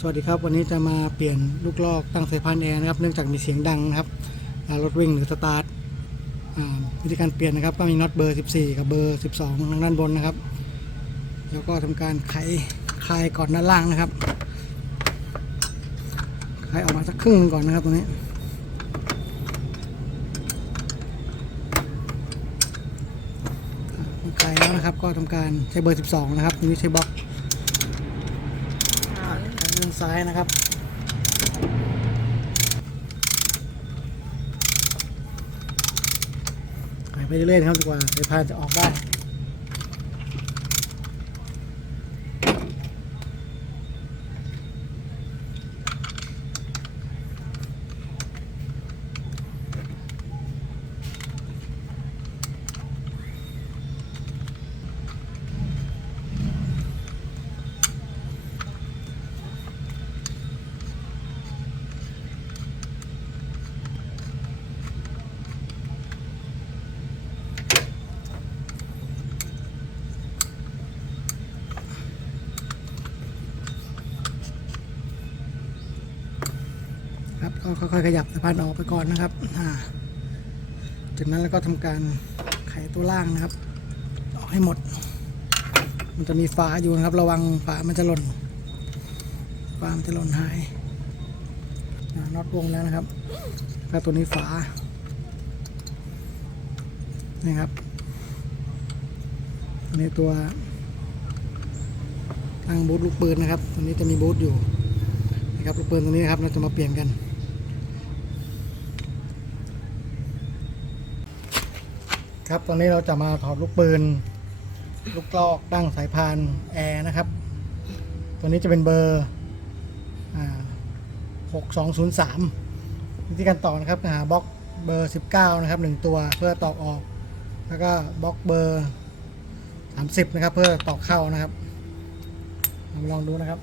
สวัสดีครับ วันนี้จะมาเปลี่ยนลูกลอกตั้งสายพานแอร์นะครับ เนื่องจากมีเสียงดังนะครับรถวิ่งหรือสตาร์ทวิธีการเปลี่ยนนะครับ ก็มีน็อตเบอร์ 14 กับเบอร์ 12 ทางด้านบนนะครับ แล้วก็ทำการไขคลายก่อนด้านล่างนะครับคลายออกมาสักครึ่งหนึงก่อนนะครับตรงนี้ไกลแล้วนะครับก็ทำการใช้เบอร์ 12 นะครับตรงนี้ใช้บล็อก ซ้ายนะครับ ไปเรื่อยๆนะครับดีกว่าสายพานจะออกได้ ครับก็ค่อยๆขยับสายพานออกไปก่อนนะครับจากนั้นแล้วก็ทำการไขตัวล่างนะครับ ออกให้หมด มันจะมีฝาอยู่นะครับ ระวังฝามันจะหล่นฝามันจะหล่นหายน็อตวงแล้วนะครับก็ตัวนี้ฝานี่ครับอันนี้ตัวตั้งบูทลูกปืนนะครับตัวนี้จะมีบูทอยู่นะครับลูกปืนตัวนี้นะครับเราจะมาเปลี่ยนกัน ครับตอนนี้เราจะมาถอดลูกปืน ลูกกลอกตั้งสายพานแอร์นะครับ ตัวนี้จะเป็นเบอร์หกสองศูนย์สามวิธีการต่อนะครับหาบล็อกเบอร์ 19 นะครับ 1 ตัวเพื่อตอกออก แล้วก็บล็อกเบอร์ 30 นะครับ เพื่อตอกเข้านะครับลองดูนะครับ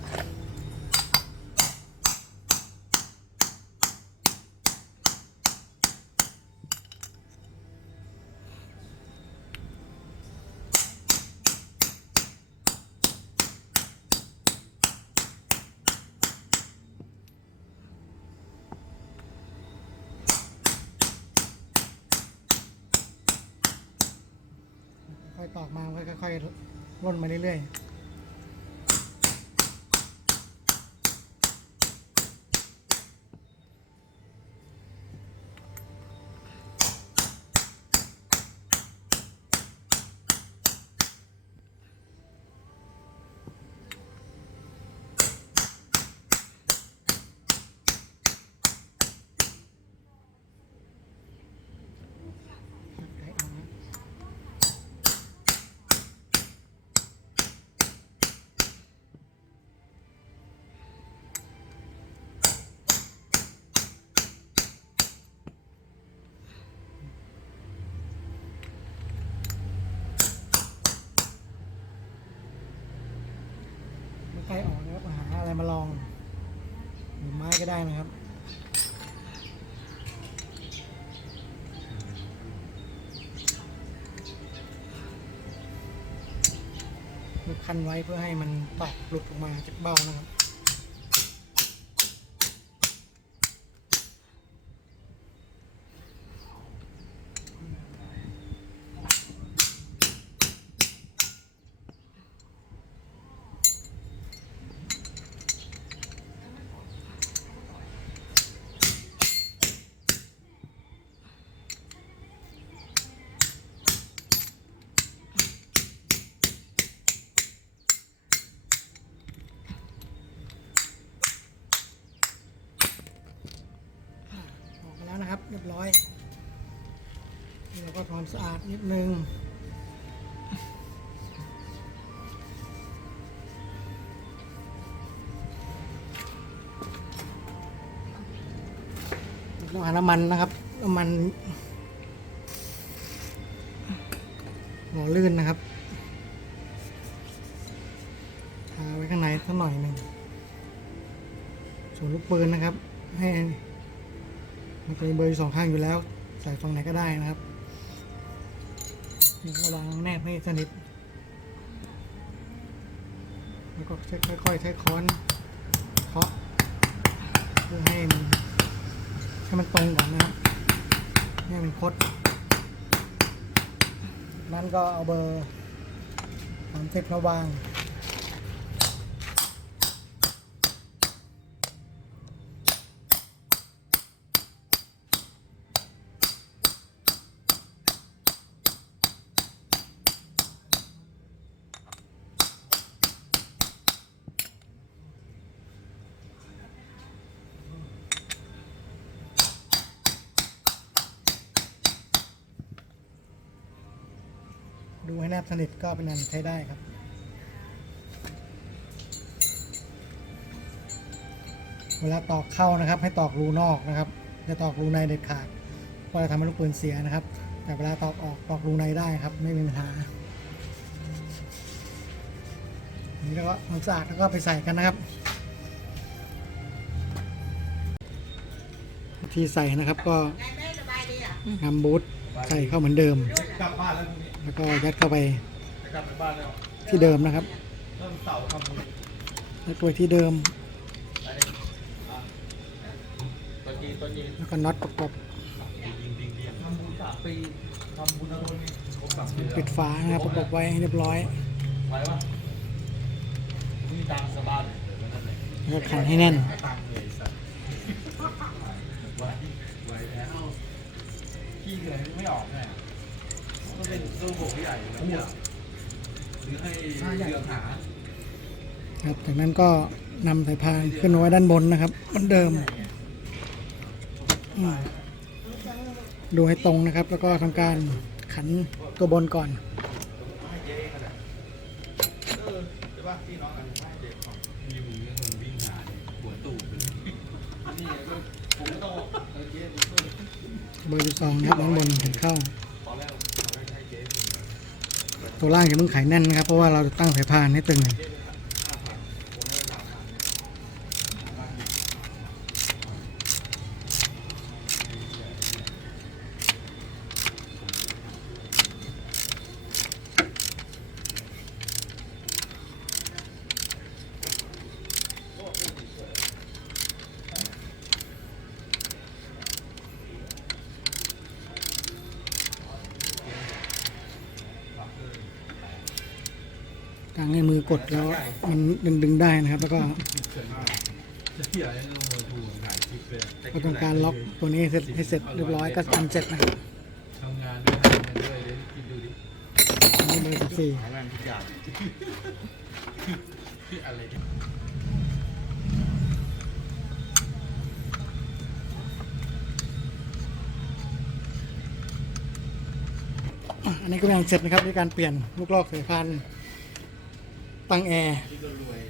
ค่ อยๆตอกมาค่อยๆร่นมาเรื่อยๆไขออกนะ ไม่ใกล้ออกนะครับหาอะไรมาลองหรือ ได้นะครับคือคันไว้เพื่อให้มันตอกหลุดออกมาจากเบ้านะครับ นิดนึงต้องหาน้ำมันนะครับ น้ำมันหล่อลื่นนะครับทาไว้ข้างในสักหน่อยหนึ่งส่วนลูกปืนนะครับ ให้มันจะมีเบอร์อยู่สองข้างอยู่แล้ว ใส่ฝั่งไหนก็ได้นะครับ นี่ก็วางแนบให้สนิท แล้วก็ค่อยๆใช้ค้อนเคาะเพื่อให้มันให้มันตรงก่อนนะครับให้มันคดนั้นก็เอาเบอร์สามสิบมาวาง ดูให้แนบสนิทก็เป็นอันใช้ได้ครับ เวลาตอกเข้านะครับ ให้ตอกรูนอกนะครับอย่าตอกรูในเด็ดขาดเพราะจะทำให้ลูกปืนเสียนะครับ แต่เวลาตอกออกตอกรูในได้ครับ ไม่มีปัญหาอันนี้แล้วก็มันสะอาดแล้วก็ไปใส่กันนะครับวิธีใส่นะครับก็นำบูท ใส่เข้าเหมือนเดิม แล้วก็ยัดเข้าไปที่เดิมนะครับยัดตัวที่เดิม แล้วก็น็อตประกบยิงยิงยิงทำบุญสามปีทำบุญทั้งหมดนี่ครบสามปีแล้วปิดฝานะครับประกบไว้ให้เรียบร้อยแล้วขันให้แน่น ไม่ออกแน่ก็เป็นตู้โบกใหญ่แล้วเนี่ยหรือให้เรือหาครับจากนั้นก็นำสายพานขึ้นไว้ด้านบนนะครับเหมือนเดิมอืมดูให้ตรงนะครับ แล้วก็ทำการขันตัวบนก่อนให้เจ๊ขนาดเออใช่ป่ะพี่น้องกันให้เจ๊ของมีมึงเป็นคนวิ่งหาเนี่ยหัวตู่เป็นนี่ก็ผมไม่ต้อง เบอร์สิบสองนะครับด้านบนเข้า ตัวล่างจะต้องไขแน่นนะครับ เพราะว่าเราจะตั้งสายพานให้ตึงางให้มือกดแล้วมันดึงดึงได้นะครับ แล้วก็จะเราต้องการล็อกตัวนี้เสร็จให้เสร็จเรียบร้อยก็อันเสร็จนะครับนด้วยทำงานด้วยเดี๋ยวคิดดูดิอันนี้เบอร์สิบสี่อันนี้ก็เป็นอันเสร็จนะครับด้วยการเปลี่ยนลูกลอกสายพา นตั้งแอร์ที่ก็รวย